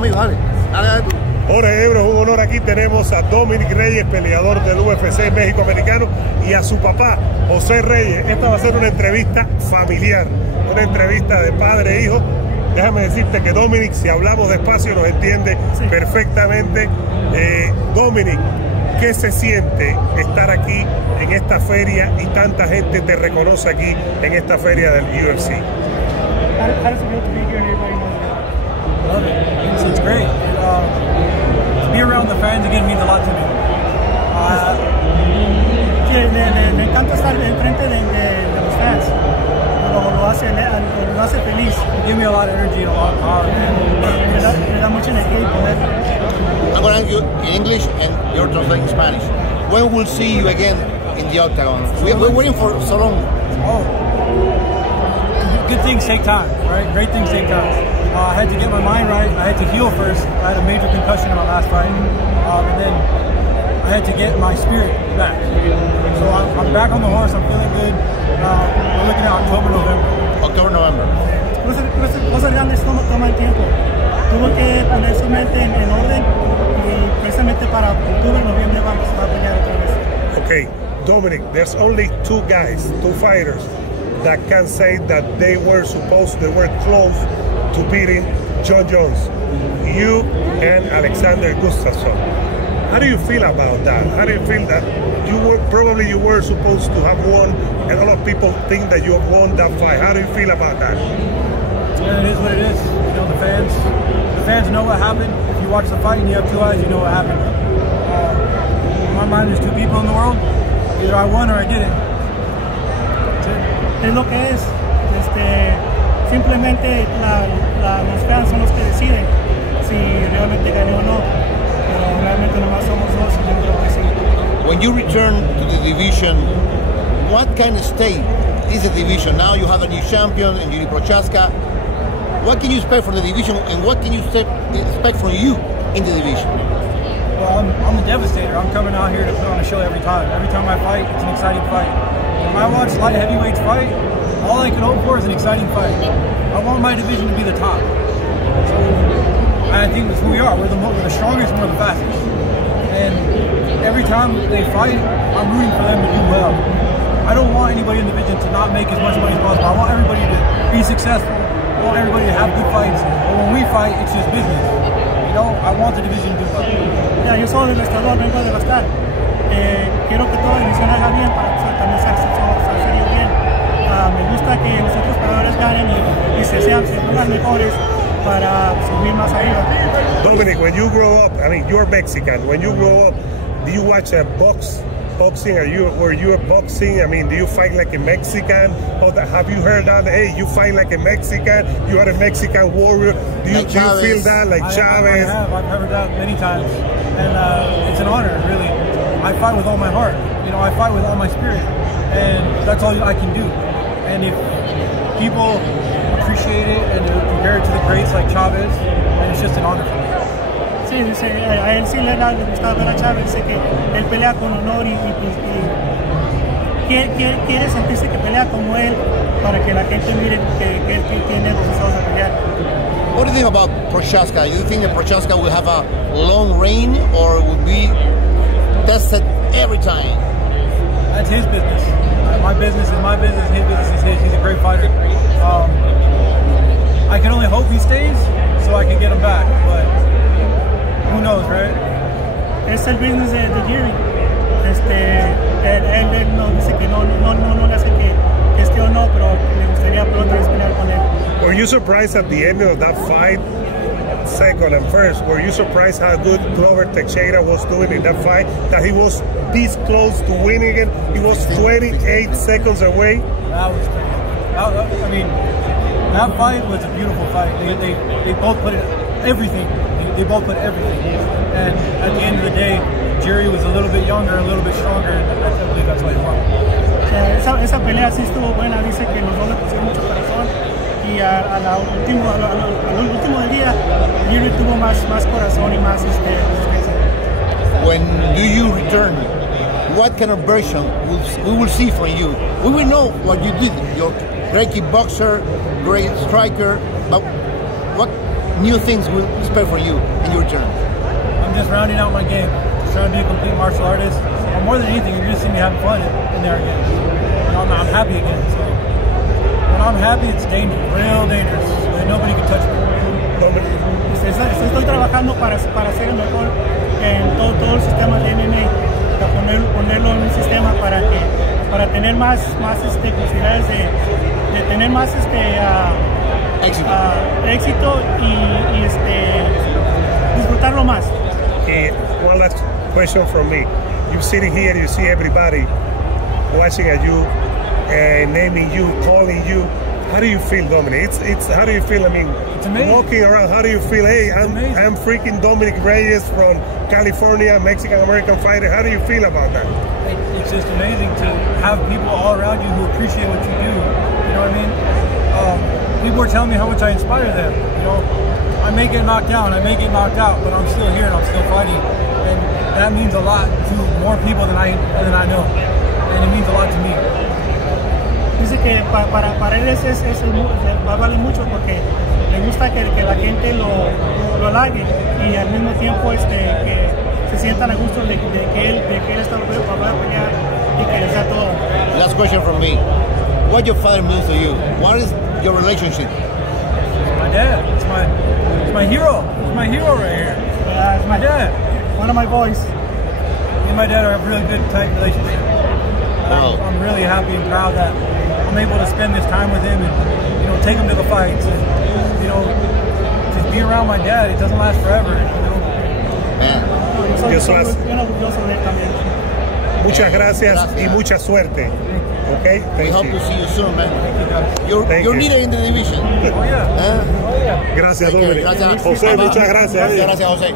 para mí, vale. Dale tú. Jorge Ebro, un honor. Aquí tenemos a Dominick Reyes, peleador del UFC México Americano, y a su papá, José Reyes. Esta va a ser una entrevista familiar, una entrevista de padre e hijo. Déjame decirte que Dominick, si hablamos despacio, nos entiende perfectamente. Dominick, ¿qué se siente estar aquí en esta feria y tanta gente te reconoce aquí en esta feria del UFC? How does it feel to be here and everybody knows you? Love it. It's great. To be around the fans again means a lot to me. Le encanta estar enfrente de los fans. Lo hace feliz. Give me a lot of energy and a lot of power. Me da mucha energía y poder. I'm going to ask you in English and you're translating Spanish. When we'll see you again in the octagon? We're waiting for so long. Oh, good things take time, right? Great things take time. I had to get my mind right. I had to heal first. I had a major concussion in my last fight, and then I had to get my spirit back. So I'm back on the horse. I'm feeling good. We're looking at October, November. October, November. Cosas grandes toman tiempo. Tuvo que poner su mente en orden y precisamente para octubre, noviembre vamos a pelear otra vez. Okay, Dominick, there's only two guys, two fighters that can say that they were close to beating John Jones. You and Alexander Gustafsson. How do you feel about that? How do you feel that you were supposed to have won, and a lot of people think that you have won that fight? How do you feel about that? Yeah, it is what it is. You know, the fans know what happened. If you watch the fight and you have two eyes, you know what happened. In my mind, there's two people in the world. Either I won or I didn't. Es lo que es. Simplemente los fans son los que deciden si realmente gané o no. Pero realmente nomás somos dos y yo creo que sí. When you return to the division, what kind of state is the division? Now you have a new champion in Jiri Prochazka. What can you expect from the division, and what can you expect from you in the division? Well, I'm a devastator. I'm coming out here to put on a show every time. Every time I fight, it's an exciting fight. When I watch light heavyweights fight, all I can hope for is an exciting fight. I want my division to be the top. So, I think that's who we are. We're the strongest and we're the fastest. And every time they fight, I'm rooting for them to do well. I don't want anybody in the division to not make as much money as possible. I want everybody to be successful. I want everybody to have good fights. But when we fight, it's just business. You know, I want the division to do well. Yeah, yo soy del estado, vengo de bastar. Quiero que toda la división haga bien para también ser bien. Me gusta que los otros peleadores ganen y se pongan mejores para subir más arriba. Dominick, when you grow up, I mean, you're Mexican. When you grow up, do you watch boxing? Were you boxing? I mean, do you fight like a Mexican? Or have you heard that? Hey, you fight like a Mexican. You are a Mexican warrior. Do you feel that like Chavez? I've heard that many times, and it's an honor, really. I fight with all my heart. You know, I fight with all my spirit, and that's all I can do. And if people appreciate it and compare it to the greats like Chavez, then it's just an honor for me. Sí, dice, a él sí le gusta ver a Chávez, dice que él pelea con honor y quiere sentirse que pelea como él para que la gente mire que él tiene resultados a pelear. What do you think about Prochazka? Do you think that Prochazka will have a long reign or will be tested every time? That's his business. My business is my business, his business is his. He's a great fighter. I can only hope he stays so I can get him back, but who knows, right? Es el business de Jiri. Él no dice que no le hace que esté o no, pero le gustaría pronto pelear con él. Were you surprised at the end of that fight, second and first? Were you surprised how good Glover Teixeira was doing in that fight? That he was this close to winning it? He was 28 seconds away. That was crazy. I mean, that fight was a beautiful fight. They both put everything. They both put everything. And at the end of the day, Jiri was a little bit younger, a little bit stronger, and I believe that's why he won. Esa pelea sí estuvo buena. Dice que los dos le pusieron mucho corazón. Y al último del día, Jiri tuvo más corazón y más resistencia. When do you return? What kind of version we will see from you? We will know what you did. You're a great kickboxer, great striker, but what new things we expect for you in your turn? I'm just rounding out my game. Just trying to be a complete martial artist. But more than anything, you're just see me having fun in there again. You know, I'm happy again. So when I'm happy, it's dangerous, real dangerous. And nobody can touch me. Estoy trabajando para ser el mejor en todo el sistema de MMA, para ponerlo en un sistema para tener más posibilidades de tener más éxito y disfrutarlo más. One last question from me. You're sitting here, you see everybody watching at you, naming you, calling you. How do you feel, Dominick? It's how do you feel? I mean, walking around, how do you feel? Hey, I'm freaking Dominick Reyes from California, Mexican-American fighter. How do you feel about that? It's just amazing to have people all around you who appreciate what you do. You know what I mean? People are telling me how much I inspire them. You know, I may get knocked down, I may get knocked out, but I'm still here and I'm still fighting. And that means a lot to more people than I know. And it means a lot to me. Dice que para él vale mucho porque le gusta que la gente lo halague y al mismo tiempo que se sientan a gusto de que él está para pelear y que les da todo. Last question from me. What your father means to you? What is your relationship? My dad. It's my hero. It's my hero right here. It's my dad. One of my boys. Me and my dad have a really good, tight relationship. Wow. I'm really happy and proud that I'm able to spend this time with him and, you know, take him to the fights and, you know, just be around my dad. It doesn't last forever, you know. Muchas gracias y mucha suerte. Okay? We hope to see you soon, man. You're needed in the division. Oh, yeah. Gracias, Dominick. Gracias. José, muchas gracias. Gracias, José.